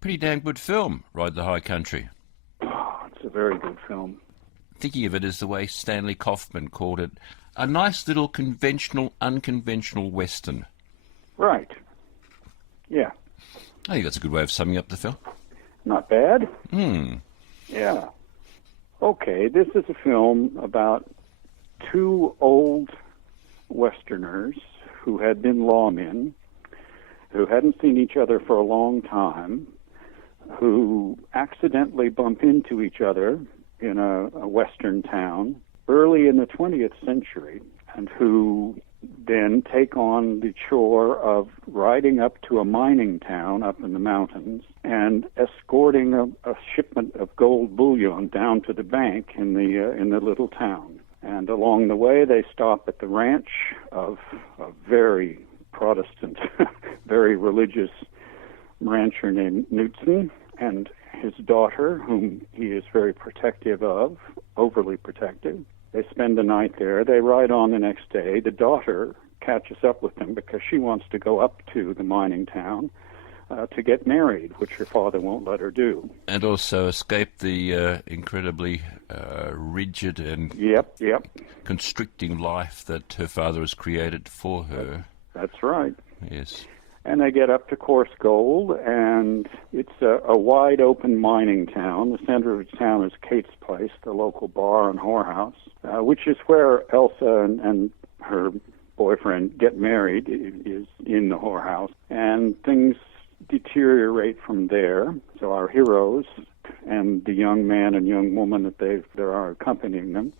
Pretty damn good film, Ride the High Country. Oh, it's a very good film. Thinking of it as the way Stanley Kaufman called it, a nice little conventional, unconventional Western. Right. Yeah. I think that's a good way of summing up the film. Not bad. Hmm. Yeah. Okay, this is a film about two old Westerners who had been lawmen, who hadn't seen each other for a long time, who accidentally bump into each other in a Western town early in the 20th century, and who then take on the chore of riding up to a mining town up in the mountains and escorting a shipment of gold bullion down to the bank in the little town. And along the way, they stop at the ranch of a very Protestant, very religious rancher named Knutson and his daughter, whom he is very protective of, overly protective. They spend the night there. They ride on the next day. The daughter catches up with them because she wants to go up to the mining town to get married, which her father won't let her do. And also escape the incredibly rigid and Yep. constricting life that her father has created for her. That's right. Yes. And they get up to Coarse Gold, and it's a wide-open mining town. The center of the town is Kate's Place, the local bar and whorehouse, which is where Elsa and her boyfriend get married, is in the whorehouse. And things deteriorate from there. So our heroes and the young man and young woman that they are accompanying them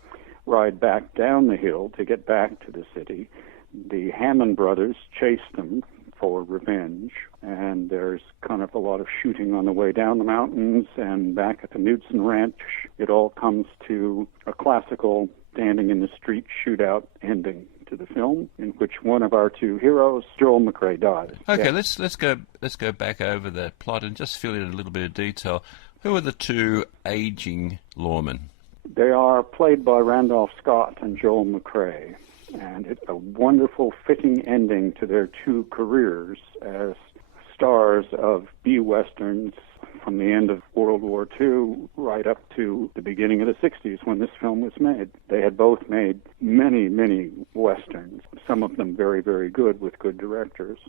ride back down the hill to get back to the city. The Hammond brothers chase them for revenge, and there's kind of a lot of shooting on the way down the mountains and back at the Knudsen Ranch. It all comes to a classical standing in the street shootout ending to the film, in which one of our two heroes, Joel McCrea, dies. Okay, Yeah. let's go back over that plot and just fill in a little bit of detail. Who are the two aging lawmen? They are played by Randolph Scott and Joel McCrea. And it's a wonderful, fitting ending to their two careers as stars of B-Westerns from the end of World War II right up to the beginning of the 60s when this film was made. They had both made many, many Westerns, some of them very, very good with good directors.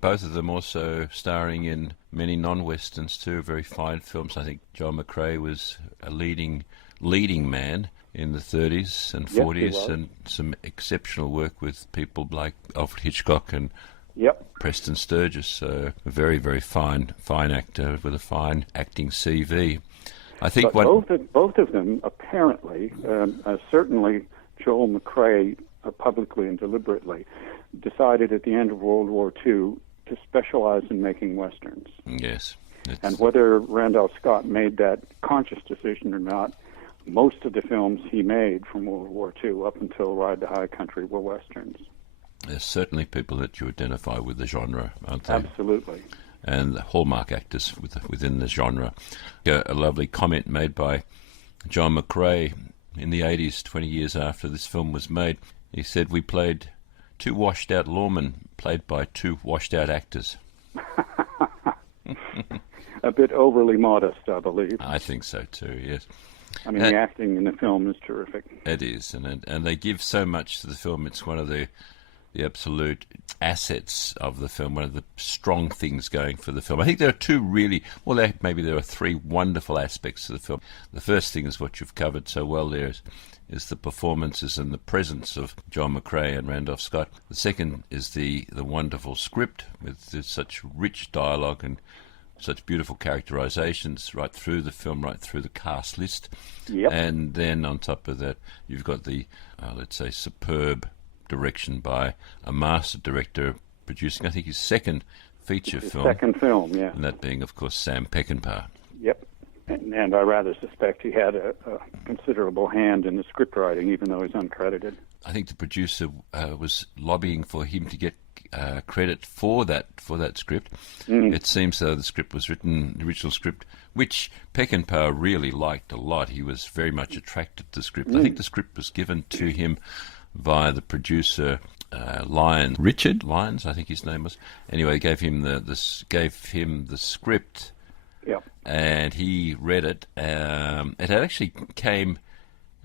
Both of them also starring in many non-Westerns too, very fine films. I think John McCrea was a leading man in the 30s and 40s, yes, and some exceptional work with people like Alfred Hitchcock and Preston Sturges. So a very, very fine actor with a fine acting CV. I think both of them apparently, certainly Joel McCrea publicly and deliberately, decided at the end of World War II to specialize in making Westerns. Yes. And whether Randolph Scott made that conscious decision or not, most of the films he made from World War II up until Ride the High Country were Westerns. There's certainly people that you identify with the genre, aren't they? Absolutely. And the hallmark actors within the genre. A lovely comment made by John McCrea in the 80s, 20 years after this film was made. He said, "We played two washed-out lawmen played by two washed-out actors." A bit overly modest, I believe. I think so too, yes. I mean, the acting in the film is terrific. It is, and they give so much to the film. It's one of the absolute assets of the film, one of the strong things going for the film. I think there are two really, maybe there are three wonderful aspects of the film. The first thing is what you've covered so well there, is the performances and the presence of John McCrea and Randolph Scott. The second is the wonderful script with such rich dialogue and such beautiful characterizations right through the film, right through the cast list. Yep. And then on top of that, you've got the, let's say, superb direction by a master director producing, I think, his second feature film. Second film, yeah. And that being, of course, Sam Peckinpah. Yep. And I rather suspect he had a considerable hand in the script writing, even though he's uncredited. I think the producer was lobbying for him to get credit for that script. It seems though the original script, which Peckinpah really liked a lot. He was very much attracted to the script. I think the script was given to him via the producer Richard Lyons, I think his name was. Anyway, gave him the script Yep. and he read it. It had actually came.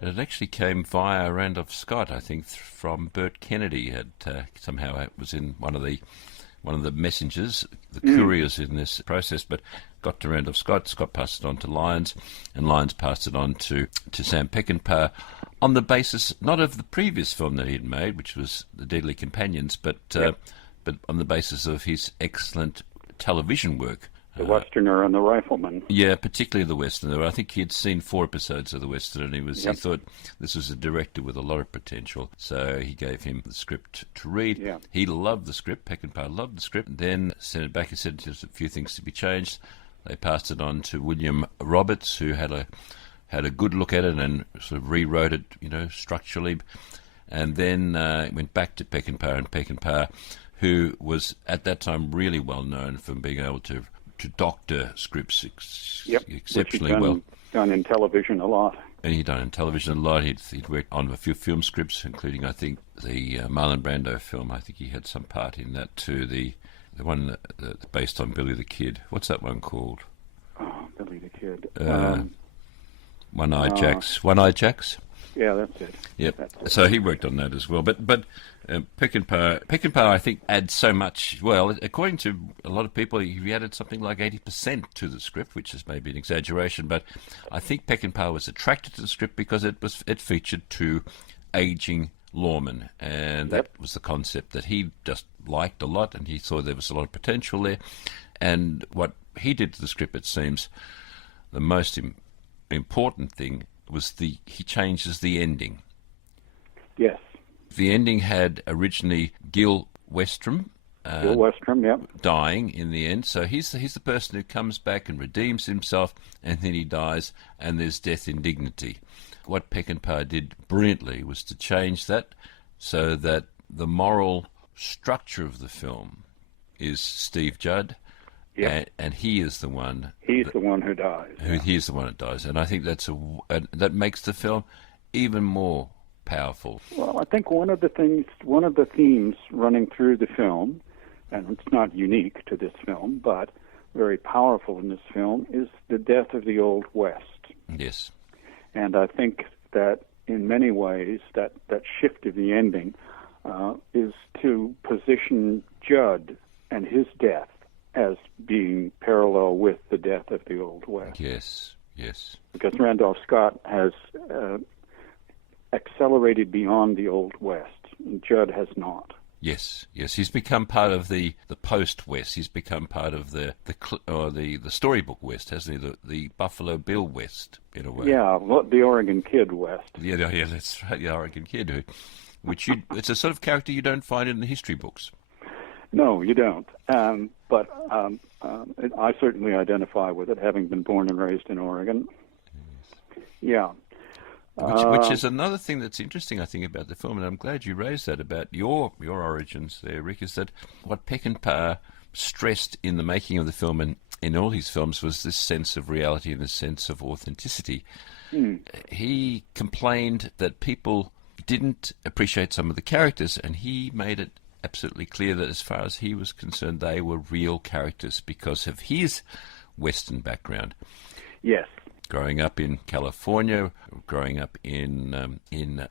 It actually came via Randolph Scott, I think, from Burt Kennedy. Had somehow it was in one of the messengers, the couriers in this process, but got to Randolph Scott. Scott passed it on to Lyons, and Lyons passed it on to Sam Peckinpah on the basis not of the previous film that he'd made, which was The Deadly Companions, but on the basis of his excellent television work. The Westerner and the Rifleman. Yeah, particularly The Westerner. I think he'd seen 4 episodes of The Westerner, and he Yep. thought this was a director with a lot of potential, so he gave him the script to read. Yeah. He loved the script. Peckinpah loved the script. Then sent it back and said there's a few things to be changed. They passed it on to William Roberts, who had a good look at it and sort of rewrote it, structurally. And then it went back to Peckinpah, and Peckinpah, who was at that time really well known for being able to doctor scripts exceptionally which well. he'd done in television a lot. And he'd done in television a lot. He'd worked on a few film scripts, including, I think, the Marlon Brando film. I think he had some part in that too. The one that's based on Billy the Kid. What's that one called? Oh, Billy the Kid. One-Eyed Jacks. One-Eyed Jacks? Yeah, that's it. Yep. That's it. So he worked on that as well. But Peckinpah, I think, adds so much. Well, according to a lot of people, he added something like 80% to the script, which is maybe an exaggeration. But I think Peckinpah was attracted to the script because it featured 2 aging lawmen, and that was the concept that he just liked a lot, and he thought there was a lot of potential there. And what he did to the script, it seems, the most important thing was he changes the ending. Yes. The ending had originally Gil Westrom Gil Westrom, yep. dying in the end. So he's the person who comes back and redeems himself, and then he dies, and there's death in dignity. What Peckinpah did brilliantly was to change that so that the moral structure of the film is Steve Judd, and he is the one. He's the one who dies. He's the one that dies, and I think that makes the film even more powerful. Well, I think one of the themes running through the film, and it's not unique to this film, but very powerful in this film, is the death of the Old West. Yes. And I think that in many ways that shift of the ending is to position Judd and his death as being parallel with the death of the Old West. Yes, yes. Because Randolph Scott has accelerated beyond the Old West, and Judd has not. Yes, yes. He's become part of the post-West. He's become part of the storybook West, hasn't he? The Buffalo Bill West, in a way. Yeah, the Oregon Kid West. Yeah, that's right. The Oregon Kid, it's a sort of character you don't find in the history books. No, you don't. But I certainly identify with it, having been born and raised in Oregon. Yeah. Which is another thing that's interesting, I think, about the film, and I'm glad you raised that about your origins there, Rick, is that what Peckinpah stressed in the making of the film and in all his films was this sense of reality and this sense of authenticity. He complained that people didn't appreciate some of the characters, and he made it absolutely clear that as far as he was concerned, they were real characters because of his Western background. Yes. Growing up in California, growing up in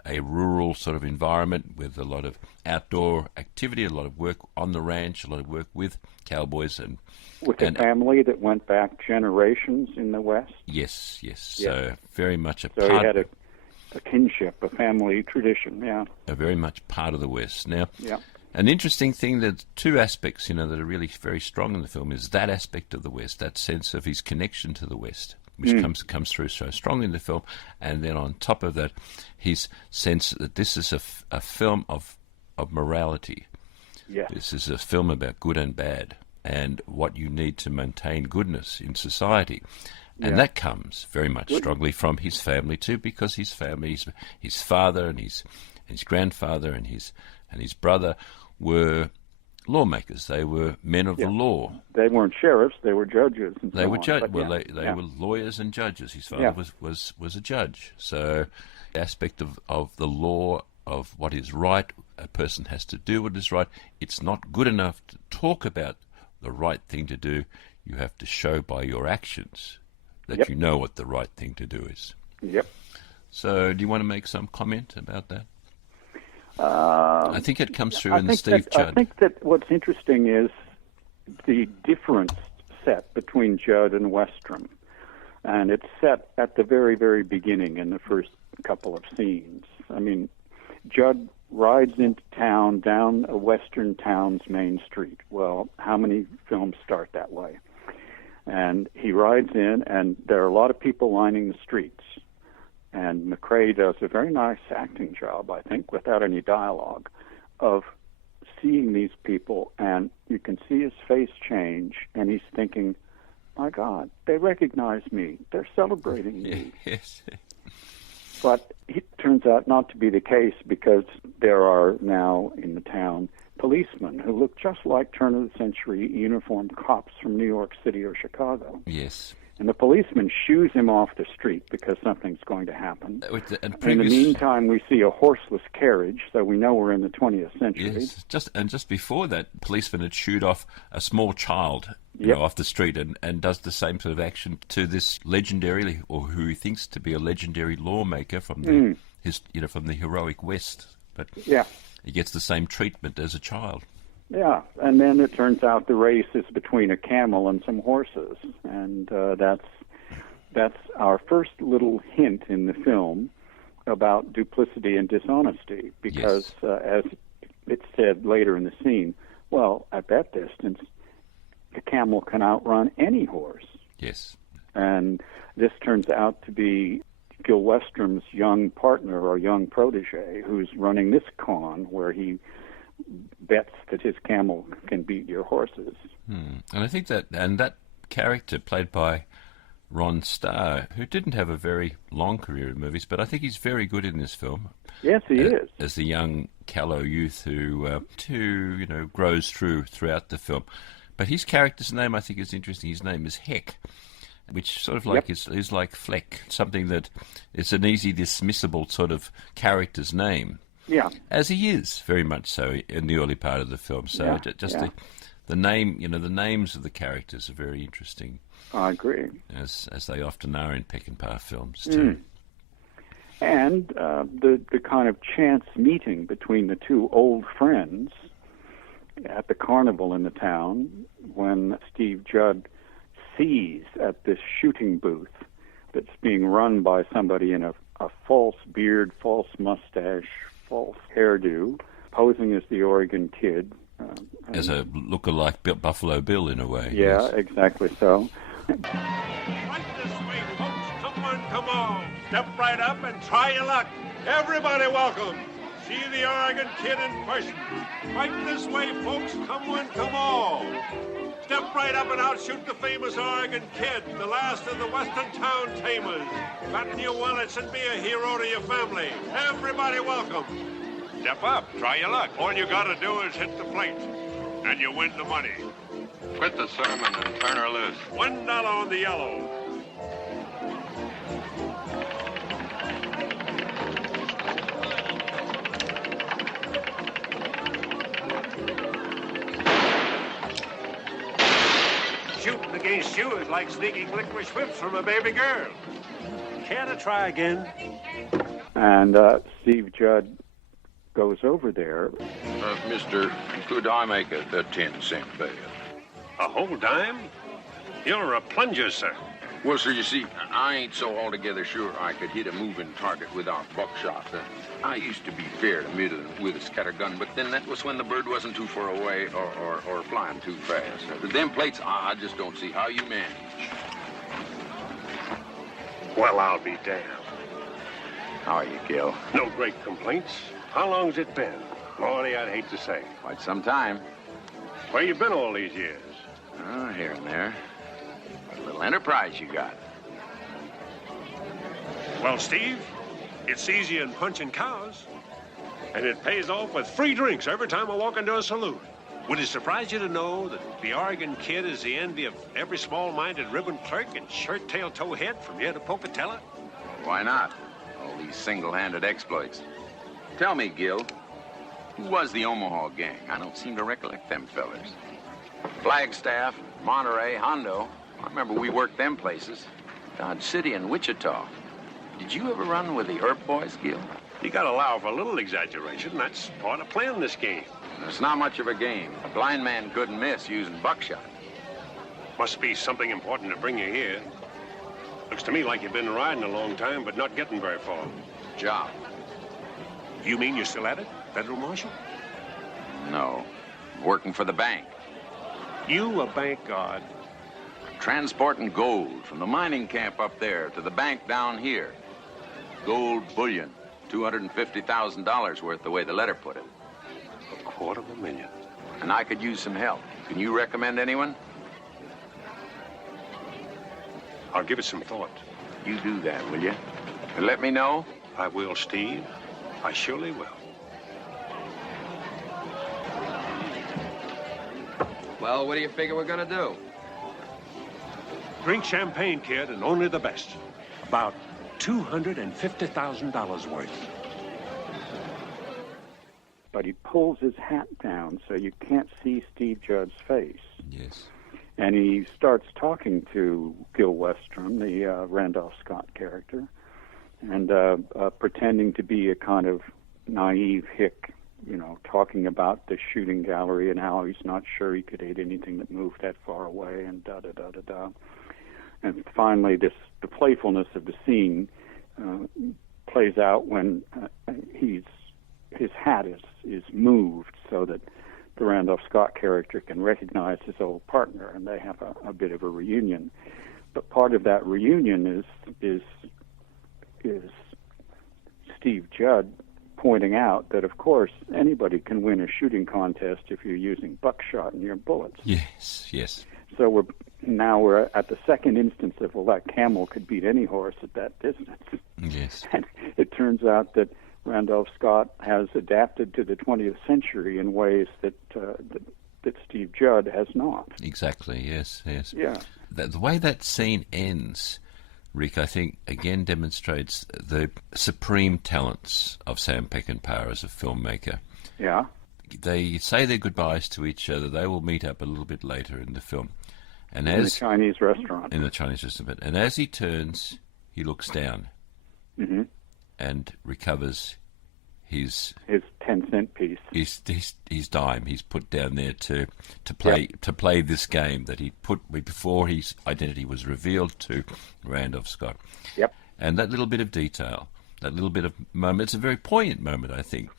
a rural sort of environment with a lot of outdoor activity, a lot of work on the ranch, a lot of work with cowboys and a family that went back generations in the West. Yes. So very much So he had a kinship, a family tradition. Yeah. Very much part of the West. Now, yeah. An interesting thing, that 2 aspects, that are really very strong in the film is that aspect of the West, that sense of his connection to the West, which comes through so strongly in the film, and then on top of that, his sense that this is a film of morality. Yes. This is a film about good and bad, and what you need to maintain goodness in society. And that comes very much strongly from his family too, because his family, his father and his grandfather and his brother were lawmakers. They were men of the law. They weren't sheriffs; they were judges. And they so were on. judges. But Well, they were lawyers and judges. His father was a judge. So, the aspect of the law, of what is right, a person has to do what is right. It's not good enough to talk about the right thing to do. you have to show by your actions that Yep. you know what the right thing to do is. Yep. So, do you want to make some comment about that? I think it comes through in the Steve I Judd. think that what's interesting is the difference set between Judd and Westrom. And it's set at the very, very beginning in the first couple of scenes. I mean, Judd rides into town down a western town's main street. Well, how many films start that way? And he rides in, and there are a lot of people lining the streets. And McRae does a very nice acting job, I think, without any dialogue, of seeing these people, and you can see his face change, and he's thinking, my God, they recognize me. They're celebrating me. Yes. But it turns out not to be the case, because there are now in the town policemen who look just like turn-of-the-century uniformed cops from New York City or Chicago. Yes. And the policeman shoos him off the street because something's going to happen. And In the meantime, we see a horseless carriage, so we know we're in the 20th century. Yes, just before that, policeman had shooed off a small child Yep. off the street and does the same sort of action to this legendary, or who he thinks to be a legendary lawmaker from the from the heroic West. But Yeah. he gets the same treatment as a child. Yeah, and then it turns out the race is between a camel and some horses, and that's our first little hint in the film about duplicity and dishonesty, because as it's said later in the scene, well, at that distance, the camel can outrun any horse, Yes. and this turns out to be Gil Westrom's young partner or young protege who's running this con where he bets that his camel can beat your horses. And I think that character played by Ron Starr, who didn't have a very long career in movies, but I think he's very good in this film. Yes, he is. As the young callow youth who grows throughout the film. But his character's name, I think, is interesting. His name is Heck, which sort of like is like Fleck, something that is an easy dismissible sort of character's name. Yeah. As he is, very much so, in the early part of the film. So the name, the names of the characters are very interesting. I agree. As they often are in Peckinpah films, too. And the kind of chance meeting between the two old friends at the carnival in the town when Steve Judd sees at this shooting booth that's being run by somebody in a false beard, false mustache, false hairdo, posing as the Oregon Kid. As a look-alike Buffalo Bill, in a way. Yeah, yes. Exactly so. Right this way, folks. Come on. Step right up and try your luck. Everybody welcome. See the Oregon Kid in person. Right this way, folks. Come on. Step right up and outshoot the famous Oregon Kid, the last of the Western Town Tamers. Fatten your wallets and be a hero to your family. Everybody welcome. Step up, try your luck. All you gotta do is hit the plate, and you win the money. Quit the sermon and turn her loose. $1 on the yellow. Shooting against you is like sneaking licorice whips from a baby girl. Care to try again? And Steve Judd goes over there. Mister, could I make a 10-cent bet? A whole dime? You're a plunger, sir. Well, sir, you see, I ain't so altogether sure I could hit a moving target without buckshot. I used to be fair to middling with a scattergun, but then that was when the bird wasn't too far away or flying too fast. Them plates, I just don't see how you manage. Well, I'll be damned. How are you, Gil? No great complaints. How long's it been? Lordy, I'd hate to say. Quite some time. Where you been all these years? Oh, here and there. What a little enterprise you got. Well, Steve, it's easier than punching cows. And it pays off with free drinks every time I walk into a saloon. Would it surprise you to know that the Oregon Kid is the envy of every small-minded ribbon clerk and shirt-tail toe-head from here to Pocatello? Why not? All these single-handed exploits. Tell me, Gil, who was the Omaha gang? I don't seem to recollect them fellers. Flagstaff, Monterey, Hondo. I remember we worked them places. Dodge City and Wichita. Did you ever run with the Earp Boys, Gil? You gotta allow for a little exaggeration. That's part of playing this game. It's not much of a game. A blind man couldn't miss using buckshot. Must be something important to bring you here. Looks to me like you've been riding a long time, but not getting very far. Job. You mean you're still at it, Federal Marshal? No. Working for the bank. You a bank guard? Transporting gold from the mining camp up there to the bank down here. Gold bullion. $250,000 worth, the way the letter put it. $250,000. And I could use some help. Can you recommend anyone? I'll give it some thought. You do that, will you? And let me know. I will, Steve. I surely will. Well, what do you figure we're gonna do? Drink champagne, kid, and only the best. About $250,000 worth. But he pulls his hat down so you can't see Steve Judd's face. Yes. And he starts talking to Gil Westrom, the Randolph Scott character, and pretending to be a kind of naive hick, you know, talking about the shooting gallery and how he's not sure he could hit anything that moved that far away, and da-da-da-da-da. And finally, the playfulness of the scene plays out when his hat is moved so that the Randolph Scott character can recognize his old partner, and they have a bit of a reunion. But part of that reunion is Steve Judd pointing out that, of course, anybody can win a shooting contest if you're using buckshot in your bullets. Yes, yes. So we're at the second instance of, well, that camel could beat any horse at that distance. Yes. And it turns out that Randolph Scott has adapted to the 20th century in ways that Steve Judd has not. Exactly, yes, yes. Yeah. The way that scene ends, Rick, I think, again demonstrates the supreme talents of Sam Peckinpah as a filmmaker. Yeah. They say their goodbyes to each other. They will meet up a little bit later in the film. And In the Chinese restaurant. In the Chinese restaurant. And as he turns, he looks down and recovers his 10-cent piece. His dime. He's put down there to play this game that he put before his identity was revealed to Randolph Scott. Yep. And that little bit of detail, that little bit of moment, it's a very poignant moment, I think.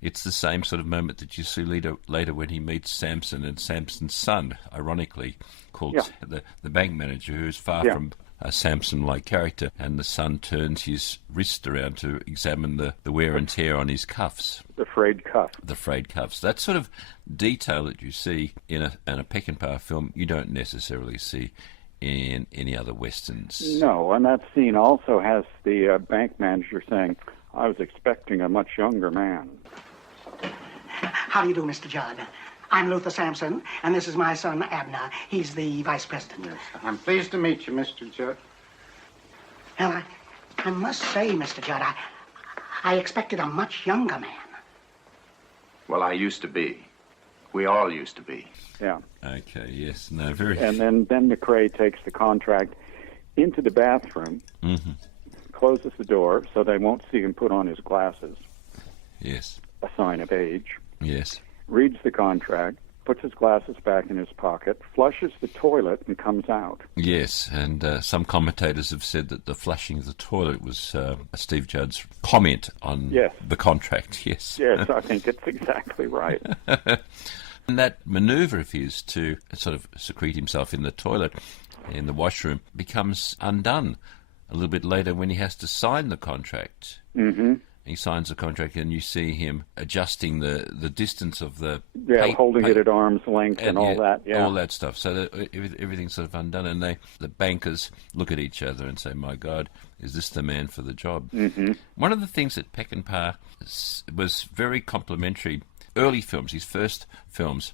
It's the same sort of moment that you see later when he meets Samson and Samson's son, ironically, called the bank manager, who is far from a Samson-like character, and the son turns his wrist around to examine the wear and tear on his cuffs. The frayed cuff. The frayed cuffs. That sort of detail that you see in a Peckinpah film, you don't necessarily see in any other westerns. No, and that scene also has the bank manager saying, "I was expecting a much younger man." How do you do, Mr. Judd? I'm Luther Sampson, and this is my son, Abner. He's the vice president. Yes, I'm pleased to meet you, Mr. Judd. Well, I must say, Mr. Judd, I expected a much younger man. Well, I used to be. We all used to be. Yeah. Okay, yes. No, very... And then McRae takes the contract into the bathroom, closes the door so they won't see him put on his glasses, Yes. a sign of age, Yes. reads the contract, puts his glasses back in his pocket, flushes the toilet, and comes out. Yes, and some commentators have said that the flushing of the toilet was Steve Judd's comment on the contract. Yes. Yes, I think it's exactly right. And that manoeuvre of his to sort of secrete himself in the toilet, in the washroom, becomes undone a little bit later when he has to sign the contract. Mm-hmm. He signs the contract, and you see him adjusting the distance of the holding it at arm's length and all that. Yeah, all that stuff. So that everything's sort of undone, and the bankers look at each other and say, "My God, is this the man for the job?" Mm-hmm. One of the things that Peckinpah was very complimentary. Early films, his first films,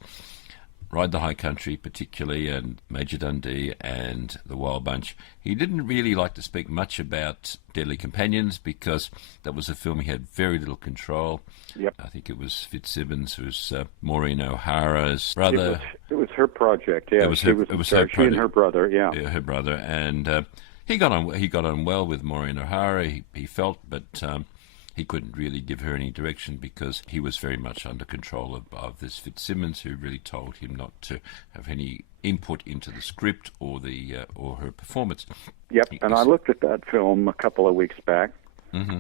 Ride the High Country particularly, and Major Dundee and The Wild Bunch, he didn't really like to speak much about Deadly Companions because that was a film he had very little control. Yep. I think it was Fitzsimmons, who was Maureen O'Hara's brother. It was her project, yeah. It was her She and her brother, yeah. Yeah, her brother. And he got on well with Maureen O'Hara, he felt, but he couldn't really give her any direction because he was very much under control of this Fitzsimmons, who really told him not to have any input into the script or or her performance. Yep, and I looked at that film a couple of weeks back. Mm-hmm.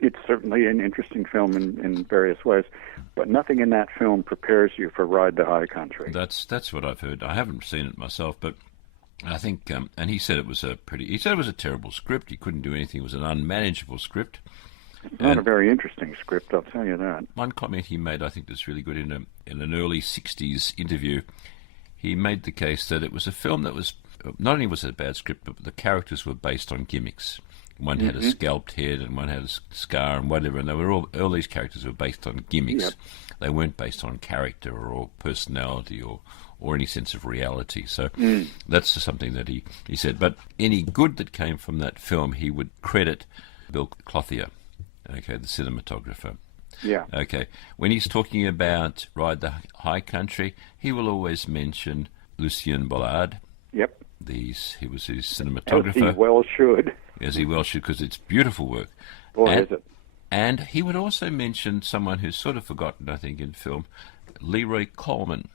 It's certainly an interesting film in various ways, but nothing in that film prepares you for Ride the High Country. That's what I've heard. I haven't seen it myself, but I think, and he said it was a terrible script. He couldn't do anything. It was an unmanageable script. It's not a very interesting script, I'll tell you that. One comment he made, I think, that's really good in an early '60s interview. He made the case that it was a film that was not only was it a bad script, but the characters were based on gimmicks. One had a scalped head, and one had a scar, and whatever. And they were all these characters were based on gimmicks. Yep. They weren't based on character or personality or any sense of reality. So that's something that he said. But any good that came from that film, he would credit Bill Clothier. Okay, the cinematographer. Yeah. Okay, when he's talking about Ride the High Country, he will always mention Lucien Bollard. Yep. He was his cinematographer. As he well should. As he well should, because it's beautiful work. Boy, is it. And he would also mention someone who's sort of forgotten, I think, in film, Leroy Coleman.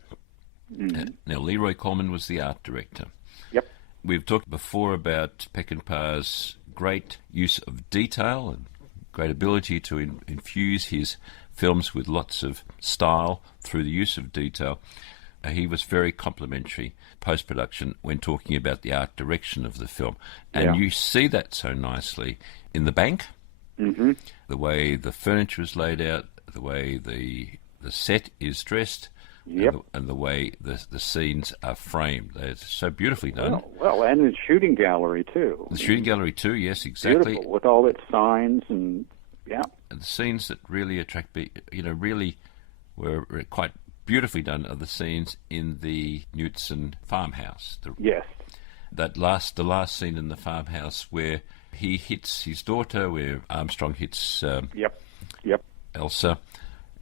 Now, Leroy Coleman was the art director. Yep. We've talked before about Peckinpah's great use of detail and great ability to infuse his films with lots of style through the use of detail. He was very complimentary post-production when talking about the art direction of the film. And you see that so nicely in The Bank, the way the furniture is laid out, the way the set is dressed, and the way the scenes are framed. They're so beautifully done. Well, and the shooting gallery, too. The shooting gallery, too, yes, exactly. Beautiful, with all its signs and, And the scenes that really attract me, really were quite beautifully done are the scenes in the Knutson farmhouse. Yes. The last scene in the farmhouse where he hits his daughter, where Armstrong hits Elsa,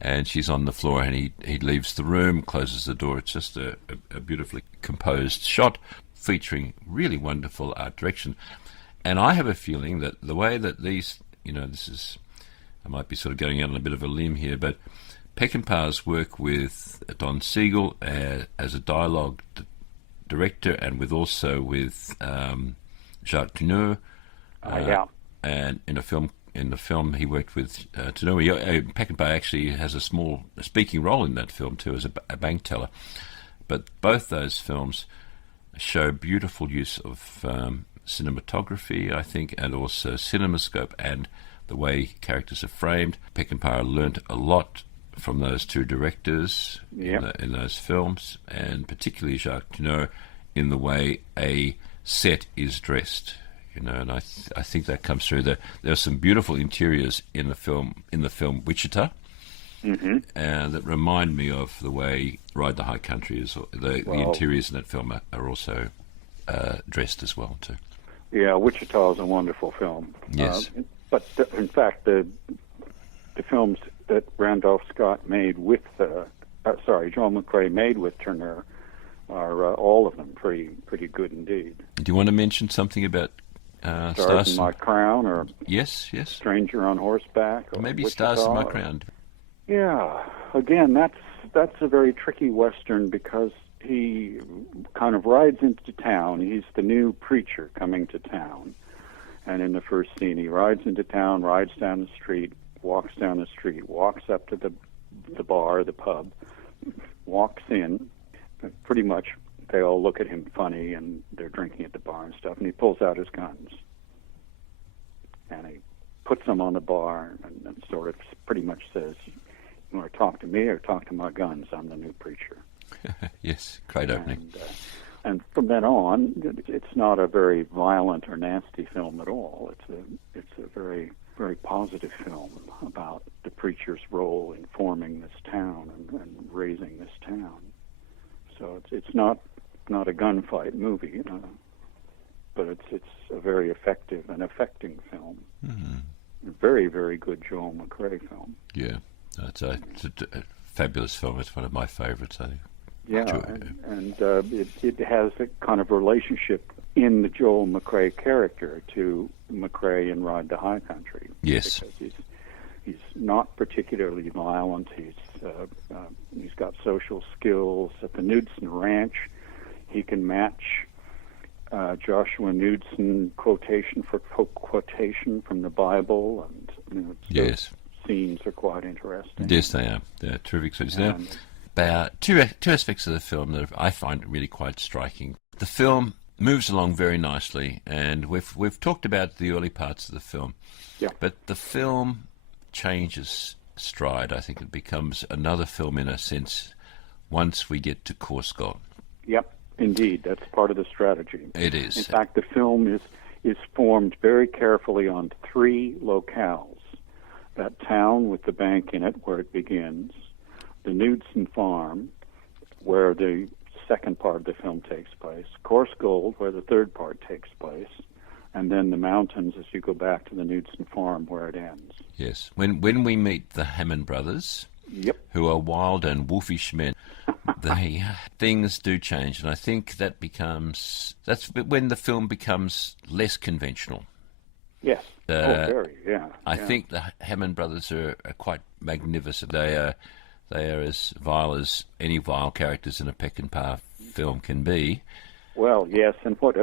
and she's on the floor, and he leaves the room, closes the door. It's just a beautifully composed shot featuring really wonderful art direction. And I have a feeling that the way that these, I might be sort of going out on a bit of a limb here, but Peckinpah's work with Don Siegel as a dialogue director, and with Jacques Tourneur, and in the film he worked with Tourneur. Peckinpah actually has a small speaking role in that film too, as a bank teller. But both those films show beautiful use of cinematography, I think, and also cinemascope and the way characters are framed. Peckinpah learnt a lot from those two directors in those films, and particularly Jacques Tourneur in the way a set is dressed. And I think that comes through. There are some beautiful interiors in the film Wichita, that remind me of the way Ride the High Country is. The interiors in that film are also dressed as well too. Yeah, Wichita is a wonderful film. Yes, but in fact, the films that Randolph Scott made with John McCrae made with Tourneur are all of them pretty good indeed. Do you want to mention something about Stars in My Crown, or yes, Stranger on Horseback, or maybe Wichita, Stars in My Crown? Yeah, again, that's a very tricky Western because he kind of rides into town. He's the new preacher coming to town, and in the first scene, he rides into town, rides down the street, walks down the street, walks up to the bar, the pub, walks in. Pretty much, they all look at him funny, and they're drinking at the bar and stuff, and he pulls out his guns. And he puts them on the bar and sort of pretty much says, you want to talk to me or talk to my guns? I'm the new preacher. Yes, great opening. And from then on, it's not a very violent or nasty film at all. It's a very, very positive film about the preacher's role in forming this town and raising this town. So it's not a gunfight movie, but it's a very effective and affecting film. A very, very good Joel McCrea film. Yeah, it's a fabulous film. It's one of my favorites, I think. Yeah, and it has a kind of relationship in the Joel McCrea character to McCrea in Ride the High Country. Yes. Because he's not particularly violent. He's got social skills. At the Knudsen Ranch, he can match Joshua Knudsen quotation for quotation from the Bible, and yes, scenes are quite interesting. Yes, they are. They're terrific scenes. Now, about two aspects of the film that I find really quite striking. The film moves along very nicely, and we've talked about the early parts of the film. Yeah. But the film changes stride. I think it becomes another film in a sense once we get to Korsgaard. Yep, indeed. That's part of the strategy. It is. In fact, the film is formed very carefully on 3 locales. That town with the bank in it where it begins, the Knudsen farm where the second part of the film takes place, Korsgaard where the third part takes place, and then the mountains as you go back to the Knudsen farm where it ends. Yes. When we meet the Hammond brothers, Yep. who are wild and wolfish men, things do change, and I think that's when the film becomes less conventional. Yes. Very, yeah. I think the Hammond brothers are quite magnificent. They are as vile as any vile characters in a Peckinpah film can be. Well, yes, and what,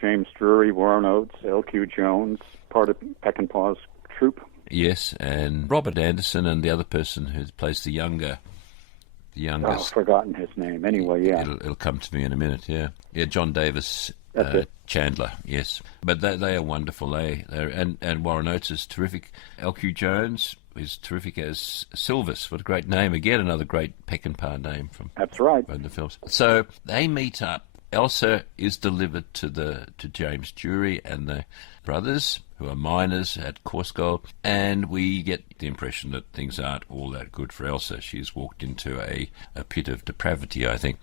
James Drury, Warren Oates, L.Q. Jones, part of Peckinpah's troupe. Yes, and Robert Anderson and the other person who plays the youngest. I've forgotten his name. Anyway, yeah. It'll come to me in a minute, yeah. Yeah, John Davis That's it. Chandler, yes. But they are wonderful. And Warren Oates is terrific. L.Q. Jones is terrific as Silvis. What a great name. Again, another great Peckinpah name from That's right. the films. So they meet up. Elsa is delivered to James Drury and the brothers, who are miners at Korsgaard, and we get the impression that things aren't all that good for Elsa. She's walked into a pit of depravity, I think.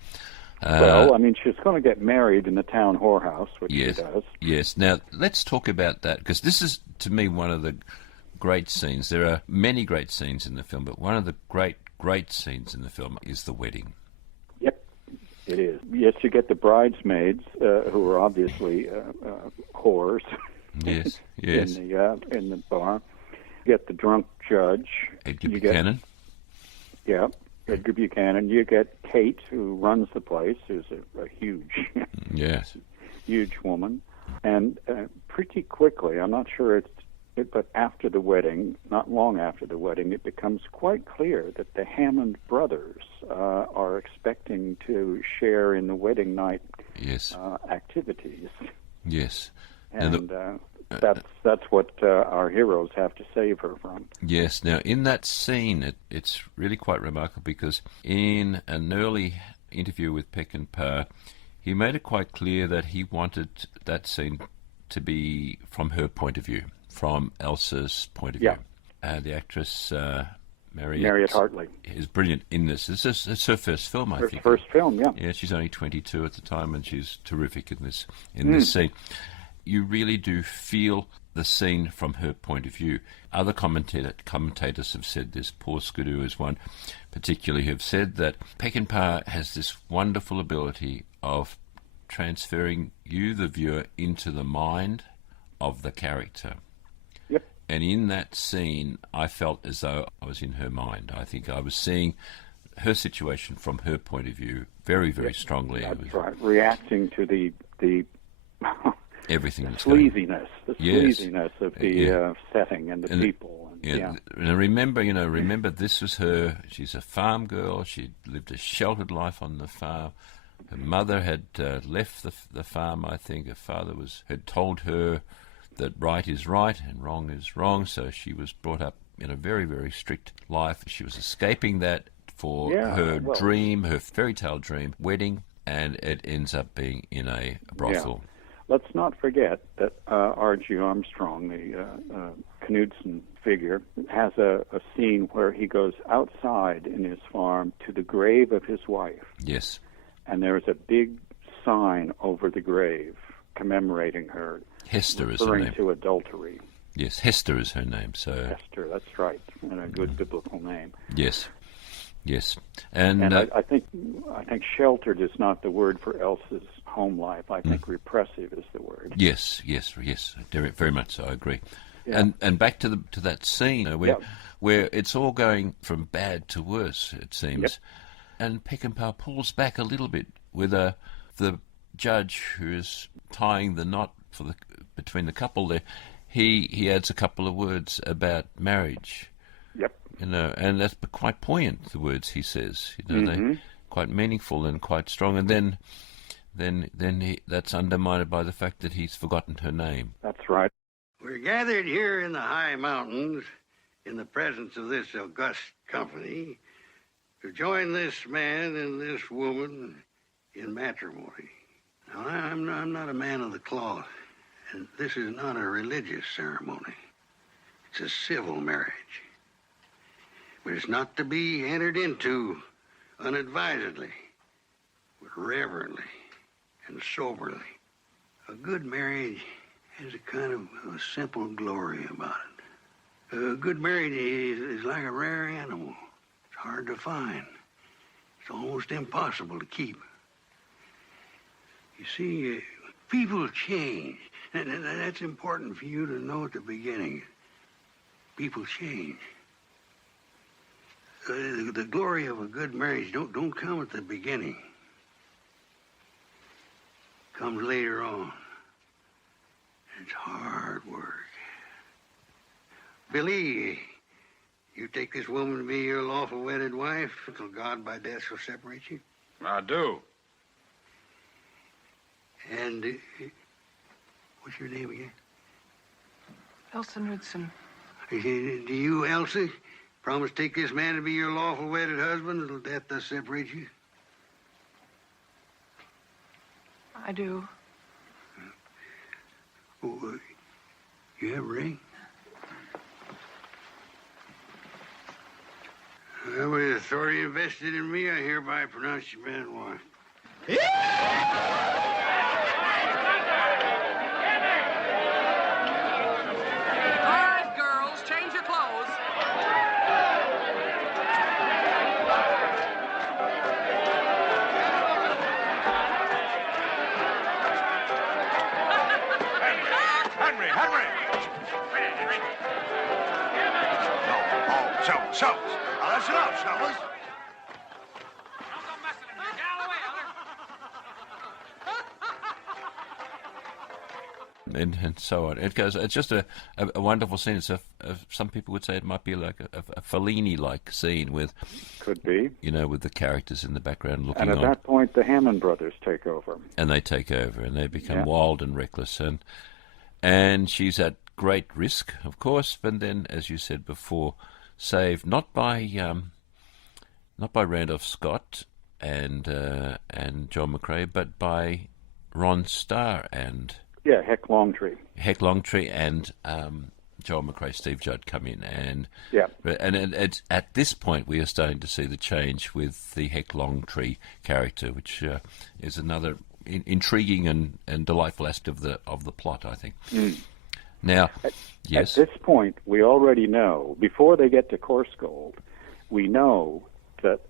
Well, she's going to get married in the town whorehouse, which she does. Yes. Now, let's talk about that, because this is, to me, one of the great scenes. There are many great scenes in the film, but one of the great scenes in the film is the wedding. Yep, it is. Yes, you get the bridesmaids, who are obviously whores. Yes. in the bar. You get the drunk judge. Edgar Buchanan. Edgar Buchanan. You get Kate, who runs the place, who's a huge, huge woman. And pretty quickly, I'm not sure but after the wedding, not long after the wedding, it becomes quite clear that the Hammond brothers are expecting to share in the wedding night activities. Yes. And that's what our heroes have to save her from. Yes. Now, in that scene, it's really quite remarkable, because in an early interview with Peckinpah, he made it quite clear that he wanted that scene to be from her point of view, from Elsa's point of view. The actress Mariette Hartley is brilliant in this. It's her first film, I think. Her first film, yeah. Yeah, she's only 22 at the time, and she's terrific in this scene. You really do feel the scene from her point of view. Other commentators have said this. Paul Skidoo is one particularly, who have said that Peckinpah has this wonderful ability of transferring you, the viewer, into the mind of the character. Yep. And in that scene, I felt as though I was in her mind. I think I was seeing her situation from her point of view very, very strongly. That's right. Reacting to the everything that's sleaziness of the setting and the people. And remember, this was her. She's a farm girl. She lived a sheltered life on the farm. Her mother had left the farm, I think. Her father had told her that right is right and wrong is wrong, so she was brought up in a very, very strict life. She was escaping that for her dream, her fairy tale dream, wedding, and it ends up being in a brothel. Yeah. Let's not forget that R.G. Armstrong, the Knudsen figure, has a scene where he goes outside in his farm to the grave of his wife. Yes. and there was a big sign over the grave commemorating her, Hester is her referring name. to adultery. Yes, Hester is her name. So Hester, that's right, and a good biblical name. yes, yes, and, And I think sheltered is not the word for Elsa's home life. I think repressive is the word. yes, very much so. I agree. And back to that scene where it's all going from bad to worse. It seems, Yep. and Peckinpah pulls back a little bit with the judge who is tying the knot between the couple there. He adds a couple of words about marriage. Yep. And that's quite poignant, the words he says. They're quite meaningful and quite strong. And then that's undermined by the fact that he's forgotten her name. That's right. We're gathered here in the high mountains in the presence of this august company to join this man and this woman in matrimony. Now, I'm not a man of the cloth, and this is not a religious ceremony. It's a civil marriage. But it's not to be entered into unadvisedly, but reverently and soberly. A good marriage has a kind of a simple glory about it. A good marriage is like a rare animal. It's hard to find. It's almost impossible to keep. You see, people change, and that's important for you to know at the beginning. People change. The glory of a good marriage don't come at the beginning. It comes later on. It's hard work. Billy, you take this woman to be your lawful wedded wife until God by death shall separate you? I do. And what's your name again? Elsa Knudsen. Do you, Elsie, promise to take this man to be your lawful wedded husband until death does separate you? I do. Oh, you have a ring? With authority invested in me, I hereby pronounce you man and wife. All right, girls, change your clothes. Henry! Oh, so. Now, listen up, fellas. Don't go messing with me. Get out of the way, Elder. And so on. It goes. It's just a wonderful scene. It's some people would say it might be like a Fellini-like scene with, Could be. with the characters in the background looking And at on, that point, the Hammond brothers take over. and they take over and they become Yeah. wild and reckless, and she's at great risk, of course. But then, as you said before, saved not by Randolph Scott and John McCrae, but by Ron Starr and Yeah, Heck Longtree. Heck Longtree and Joel McRae, Steve Judd come in, and Yeah. it's at this point we are starting to see the change with the Heck Longtree character, which is another intriguing and delightful aspect of the plot, I think. Now, yes, At this point, we already know, before they get to Coarsegold, we know that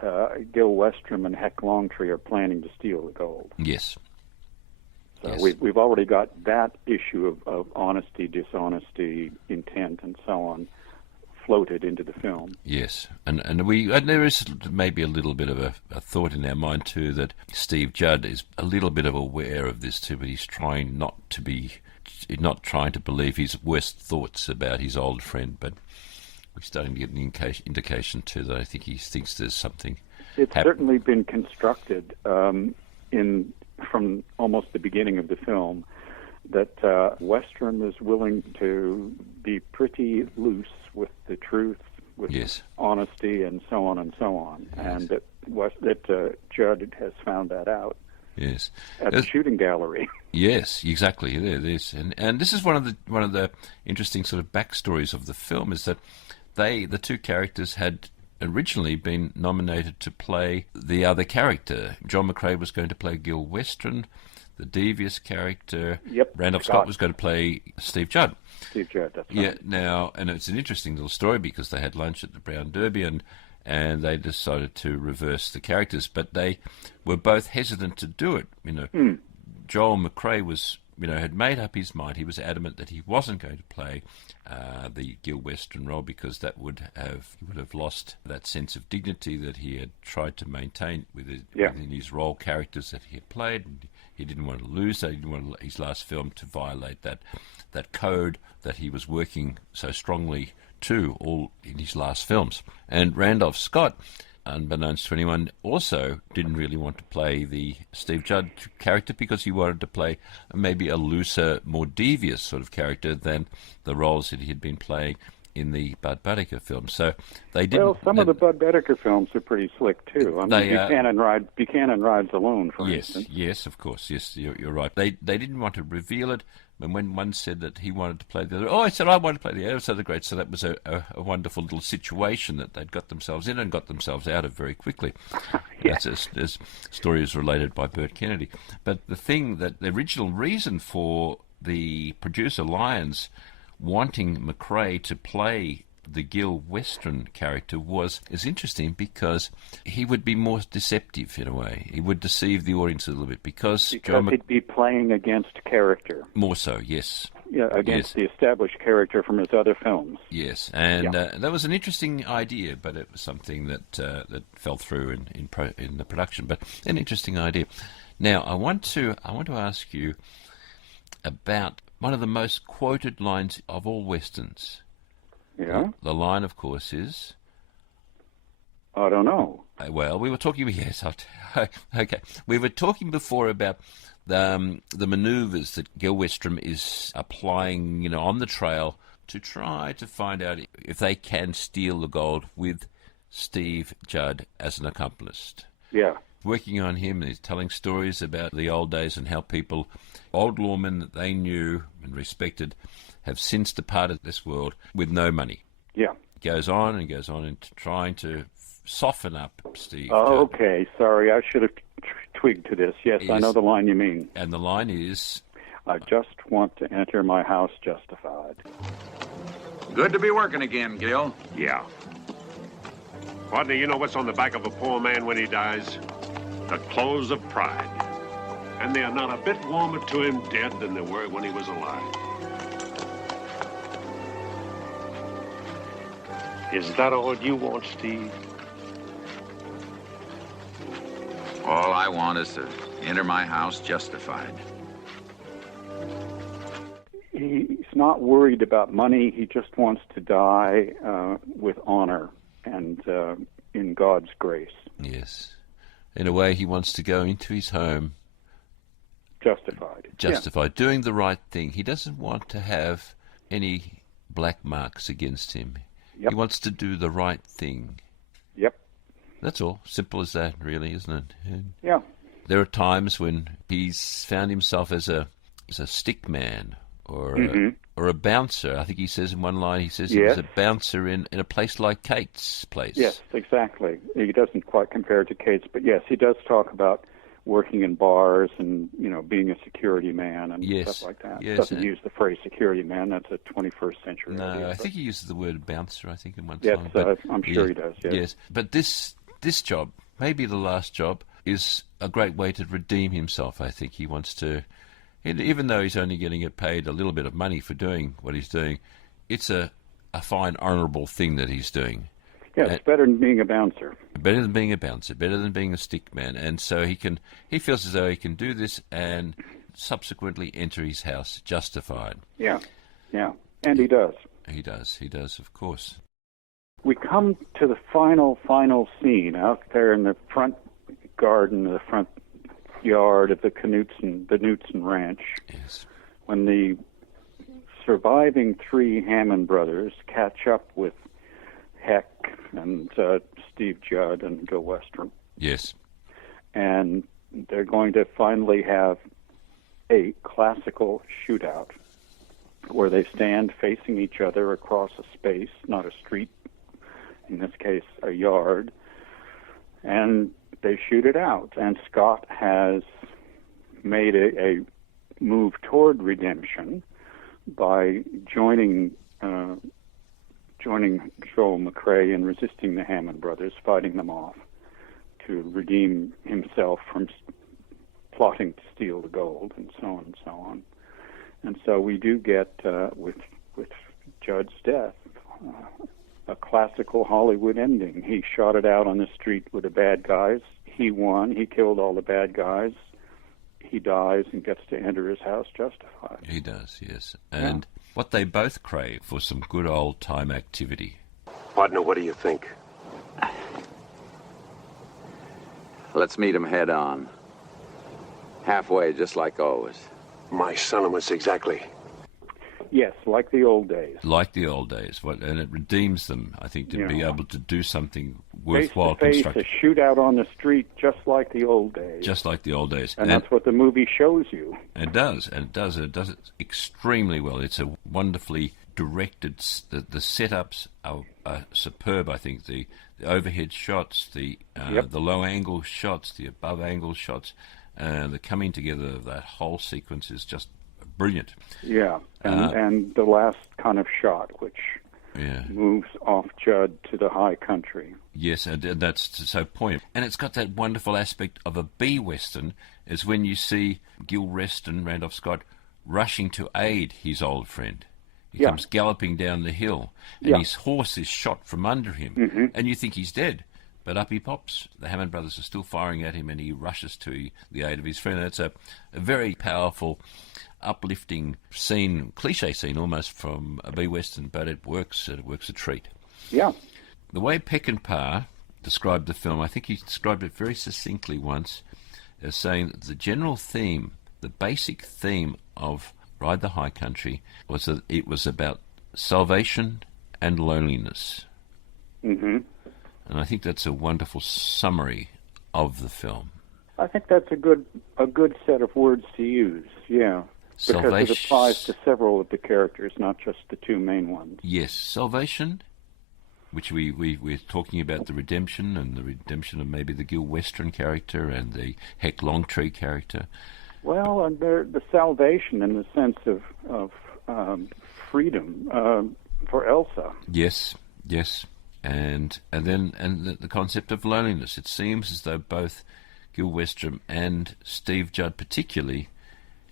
Gil Westrom and Heck Longtree are planning to steal the gold. yes, So yes. we've already got that issue of honesty, dishonesty, intent, and so on floated into the film. Yes, and there is maybe a little bit of a thought in our mind too that Steve Judd is a little bit of aware of this too, but he's trying not to believe his worst thoughts about his old friend. But we're starting to get an indication too that I think he thinks there's something. It's certainly been constructed from almost the beginning of the film that Westrom is willing to be pretty loose with the truth, with Yes. honesty, and so on and so on, and that Judd has found that out Yes, at the shooting gallery. Yes, exactly. There it is, and this is one of the interesting sort of backstories of the film is that the two characters had originally been nominated to play the other character. John McCrea was going to play Gil Western, the devious character. Yep. Randolph Scott was going to play Steve Judd. Steve Judd, that's Yeah, right. now, and it's an interesting little story because they had lunch at the Brown Derby and they decided to reverse the characters, but they were both hesitant to do it. Joel McCrea was, had made up his mind. He was adamant that he wasn't going to play the Gil Western role because he would have lost that sense of dignity that he had tried to maintain within his role characters that he had played. And he didn't want to lose that. He didn't want his last film to violate that code that he was working so strongly to all in his last films. And Randolph Scott, unbeknownst to anyone, also didn't really want to play the Steve Judd character because he wanted to play maybe a looser, more devious sort of character than the roles that he had been playing in the Bud Boetticher films. So they didn't. Well, some of the Bud Boetticher films are pretty slick too. I mean, They, Buchanan Rides Alone, for yes, instance. yes, of course, yes, you're right. They didn't want to reveal it. And when one said that he wanted to play the other, I said I want to play the other. So great. So that was a wonderful little situation that they'd got themselves in and got themselves out of very quickly. That's as story is related by Burt Kennedy. But the original reason for the producer Lyons wanting McCrea to play the Gil Western character is interesting because he would be more deceptive in a way. He would deceive the audience a little bit because he'd be playing against character. More so, yes. Yeah, against the established character from his other films. Yes, and that was an interesting idea, but it was something that fell through in the production. But an interesting idea. Now, I want to ask you about one of the most quoted lines of all westerns. Yeah. The line, of course, is... I don't know. Well, we were talking... Yes, okay. We were talking before about the manoeuvres that Gil Western is applying, on the trail to try to find out if they can steal the gold with Steve Judd as an accomplice. Yeah. Working on him, and he's telling stories about the old days and how people, old lawmen that they knew and respected, have since departed this world with no money. Yeah. Goes on into trying to soften up Steve. Okay. Sorry, I should have twigged to this. Yes, I know the line you mean. And the line is... I just want to enter my house justified. Good to be working again, Gil. Yeah. Rodney, you know what's on the back of a poor man when he dies? The clothes of pride. And they are not a bit warmer to him dead than they were when he was alive. Is that all you want, Steve? All I want is to enter my house justified. He's not worried about money. He just wants to die with honor and in God's grace. Yes. In a way, he wants to go into his home justified, doing the right thing. He doesn't want to have any black marks against him. Yep. He wants to do the right thing. Yep. That's all. Simple as that, really, isn't it? Yeah. There are times when he's found himself as a stick man or a bouncer. I think he says in one line, he says he was a bouncer in a place like Kate's place. Yes, exactly. He doesn't quite compare it to Kate's, but yes, he does talk about working in bars and, being a security man and stuff like that. Yes, Doesn't use the phrase security man. That's a 21st century idea. No, I think he uses the word bouncer, I think, in one yes, song. But, I'm sure he does, yes. Yes, but this job, maybe the last job, is a great way to redeem himself, I think. He wants to, even though he's only getting paid a little bit of money for doing what he's doing, it's a fine, honourable thing that he's doing. Yeah, it's better than being a bouncer. Better than being a bouncer, better than being a stick man. And so he feels as though he can do this and subsequently enter his house justified. Yeah, and he does. He does, of course. We come to the final scene out there in the front garden, the front yard of the Knutson Ranch. Yes. When the surviving three Hammond brothers catch up with Heck and Steve Judd and Gil Western. Yes. And they're going to finally have a classical shootout where they stand facing each other across a space, not a street, in this case a yard, and they shoot it out. And Scott has made a move toward redemption by joining Joel McCrea in resisting the Hammond brothers, fighting them off to redeem himself from plotting to steal the gold, and so on and so on. And so we do get, with Judd's death, a classical Hollywood ending. He shot it out on the street with the bad guys. He won. He killed all the bad guys. He dies and gets to enter his house justified. He does, yes. And what they both crave for some good old-time activity. Partner, what do you think? Let's meet him head on. Halfway, just like always. My sentiments exactly. Yes, like the old days. Like the old days. And it redeems them, I think, to be able to do something worthwhile Face-to-face, constructive. a shootout on the street, just like the old days. Just like the old days. And that's what the movie shows you. It does, and it does. It does it extremely well. It's a wonderfully directed. The setups are superb. I think the overhead shots, the low angle shots, the above angle shots, the coming together of that whole sequence is just brilliant. Yeah, and the last kind of shot, which moves off Judd to the high country. Yes, and that's so poignant. And it's got that wonderful aspect of a B-Western, is when you see Gil Reston, Randolph Scott, rushing to aid his old friend. He comes galloping down the hill, and his horse is shot from under him, and you think he's dead. But up he pops. The Hammond brothers are still firing at him, and he rushes to the aid of his friend. It's a very powerful, uplifting scene, cliche scene almost from a B-Western, but it works. It works a treat. Yeah. The way Peckinpah described the film, I think he described it very succinctly once, as saying that the general theme, the basic theme of Ride the High Country, was that it was about salvation and loneliness. Mm-hmm. And I think that's a wonderful summary of the film. I think that's a good set of words to use, yeah. Because it applies to several of the characters, not just the two main ones. Yes, salvation, which we're talking about the redemption, and the redemption of maybe the Gil Western character and the Heck Longtree character. Well, and the salvation in the sense of freedom for Elsa. Yes. And then the concept of loneliness. It seems as though both Gil Westrom and Steve Judd particularly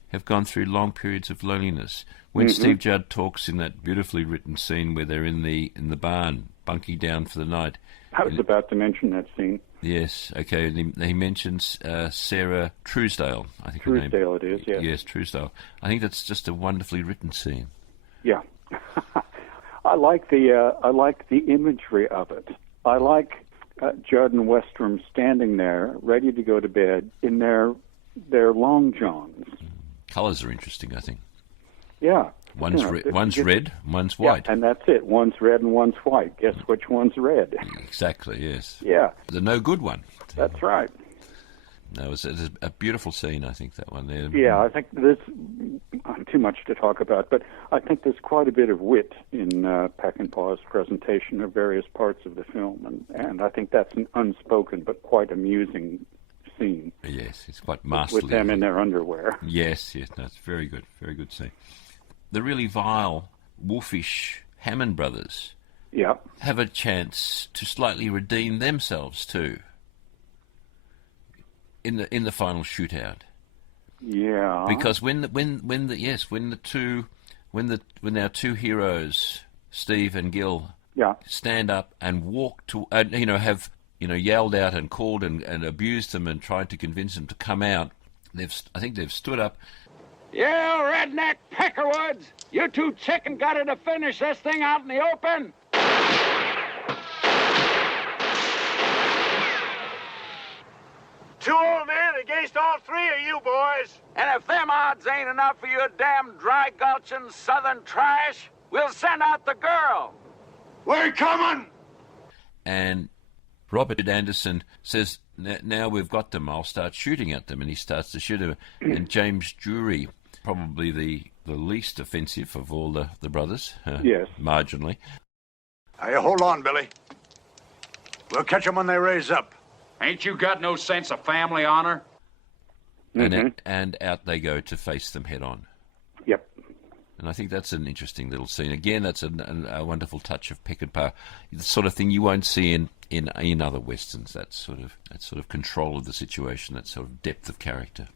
have gone through long periods of loneliness. When Steve Judd talks in that beautifully written scene where they're in the barn, bunking down for the night. I was about to mention that scene. Yes, okay. And he mentions Sarah Truesdale, I think her name. Truesdale it is, yes. Yes, Truesdale. I think that's just a wonderfully written scene. Yeah. I like the imagery of it. I like Judd and Westrom standing there, ready to go to bed in their long johns. Colours are interesting, I think. Yeah. One's red, one's white. Yeah, and that's it. One's red and one's white. Guess which one's red? Exactly, yes. Yeah. The no good one. That's right. No, it's a beautiful scene, I think, that one there. Yeah, I think there's too much to talk about, but I think there's quite a bit of wit in Peckinpah's presentation of various parts of the film, and I think that's an unspoken but quite amusing scene. Yes, it's quite masterly. With them in their underwear. Yes, no, it's very good scene. The really vile, wolfish Hammond brothers have a chance to slightly redeem themselves too in the final shootout. Yeah. Because when our two heroes, Steve and Gil, stand up and walk to have yelled out and called and abused them and tried to convince them to come out, I think they've stood up. You redneck peckerwoods! You two chicken gutted to finish this thing out in the open! Two old men against all three of you boys. And if them odds ain't enough for your damn dry-gulching southern trash, we'll send out the girl. We're coming! And Robert Anderson says, now we've got them, I'll start shooting at them. And he starts to shoot them. And James Drury, probably the least offensive of all the brothers, yes, marginally. Hey, hold on, Billy. We'll catch them when they raise up. Ain't you got no sense of family honor? And out they go to face them head on. Yep. And I think that's an interesting little scene. Again, that's a wonderful touch of Peckinpah, the sort of thing you won't see in other westerns. That sort of control of the situation, that sort of depth of character.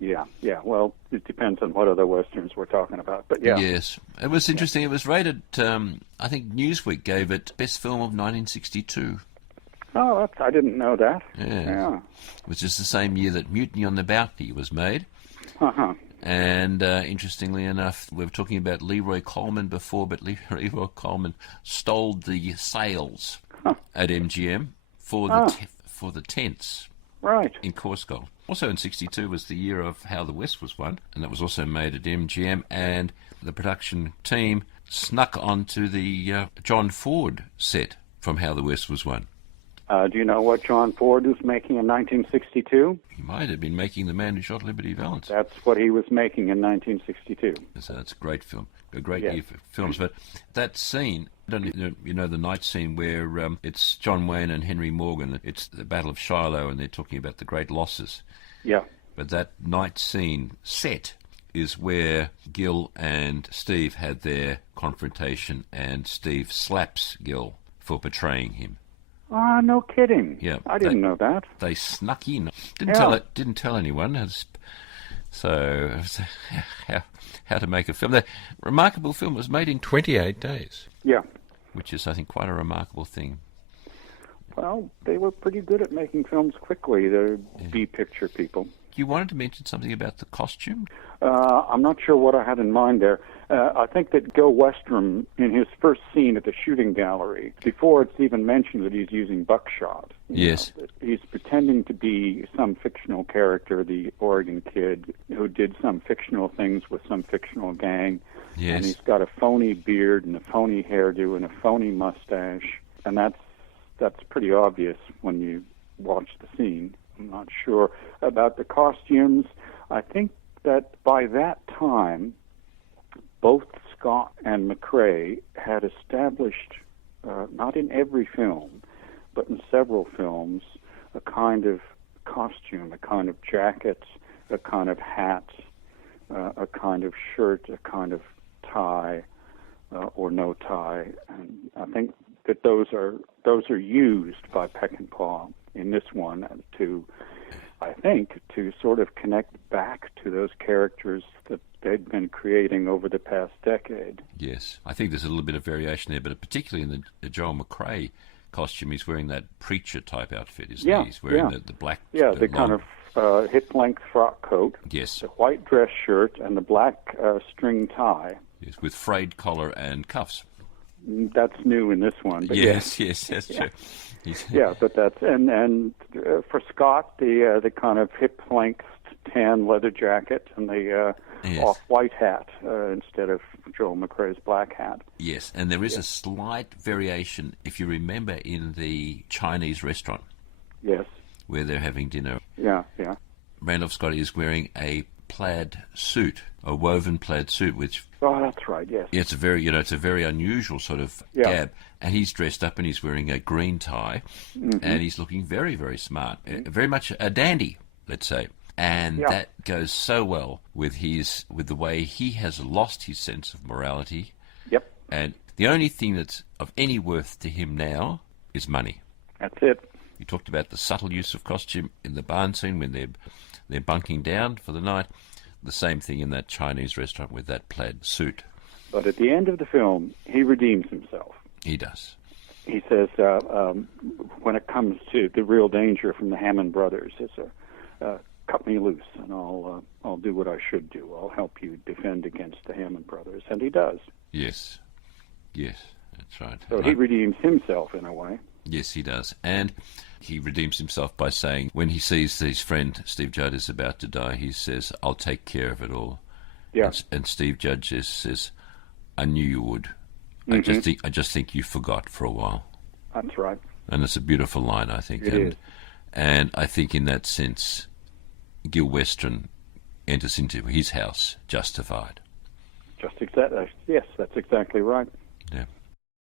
Yeah. Well, it depends on what other westerns we're talking about, but yeah. Yes, it was interesting. It was rated. I think Newsweek gave it best film of 1962. Oh, I didn't know that. Yeah. It was just the same year that Mutiny on the Bounty was made. Uh-huh. And interestingly enough, we were talking about Leroy Coleman before, but Leroy Coleman stole the sales at MGM for the tents. Right. In Corscoll. Also in 62 was the year of How the West was won, and that was also made at MGM, and the production team snuck onto the John Ford set from How the West was won. Do you know what John Ford was making in 1962? He might have been making The Man Who Shot Liberty Valance. That's what he was making in 1962. So that's a great film, a great year for films. But that scene, I don't know, you know the night scene where it's John Wayne and Henry Morgan. It's the Battle of Shiloh, and they're talking about the great losses. Yeah. But that night scene set is where Gil and Steve had their confrontation, and Steve slaps Gil for betraying him. Ah, no kidding. Yeah, I didn't know that. They snuck in. Didn't tell anyone. So how to make a film? The remarkable film was made in 28 days. Yeah. Which is, I think, quite a remarkable thing. Well, they were pretty good at making films quickly, the B-picture people. You wanted to mention something about the costume? I'm not sure what I had in mind there. I think that Gil Westrom, in his first scene at the shooting gallery, before it's even mentioned that he's using buckshot, yes, he's pretending to be some fictional character, the Oregon Kid, who did some fictional things with some fictional gang. Yes. And he's got a phony beard and a phony hairdo and a phony mustache, and that's pretty obvious when you watch the scene. I'm not sure about the costumes. I think that by that time, both Scott and McRae had established, not in every film, but in several films, a kind of costume, a kind of jacket, a kind of hat, a kind of shirt, a kind of tie, or no tie. And I think that those are used by Peckinpah in this one to sort of connect back to those characters that they'd been creating over the past decade. Yes, I think there's a little bit of variation there, but particularly in the Joel McRae costume, he's wearing that preacher-type outfit, isn't he? He's wearing the black... Yeah, the kind of hip-length frock coat, yes, the white dress shirt, and the black string tie. Yes, with frayed collar and cuffs. That's new in this one. But yes, that's true. Yeah, but that's and for Scott, the kind of hip-length tan leather jacket and the off-white hat instead of Joel McRae's black hat. Yes, and there is a slight variation, if you remember, in the Chinese restaurant. Yes. Where they're having dinner. Yeah. Randolph Scott is wearing a plaid suit, a woven plaid suit, which... Oh, that's right, yes. Yeah, it's a very unusual sort of gab. And he's dressed up and he's wearing a green tie, and he's looking very, very smart. Very much a dandy, let's say. And that goes so well with the way he has lost his sense of morality. Yep. And the only thing that's of any worth to him now is money. That's it. You talked about the subtle use of costume in the barn scene when they're bunking down for the night. The same thing in that Chinese restaurant with that plaid suit. But at the end of the film, he redeems himself. He does. He says, when it comes to the real danger from the Hammond brothers, it's cut me loose, and I'll do what I should do. I'll help you defend against the Hammond brothers, and he does. Yes, that's right. So he redeems himself in a way. Yes, he does. And he redeems himself by saying, when he sees his friend Steve Judd is about to die, he says, I'll take care of it all. Yeah. And Steve Judd says, I knew you would. I just think you forgot for a while. That's right. And it's a beautiful line, I think. It is. And I think in that sense, Gil Westron enters into his house justified. Yes, that's exactly right. Yeah.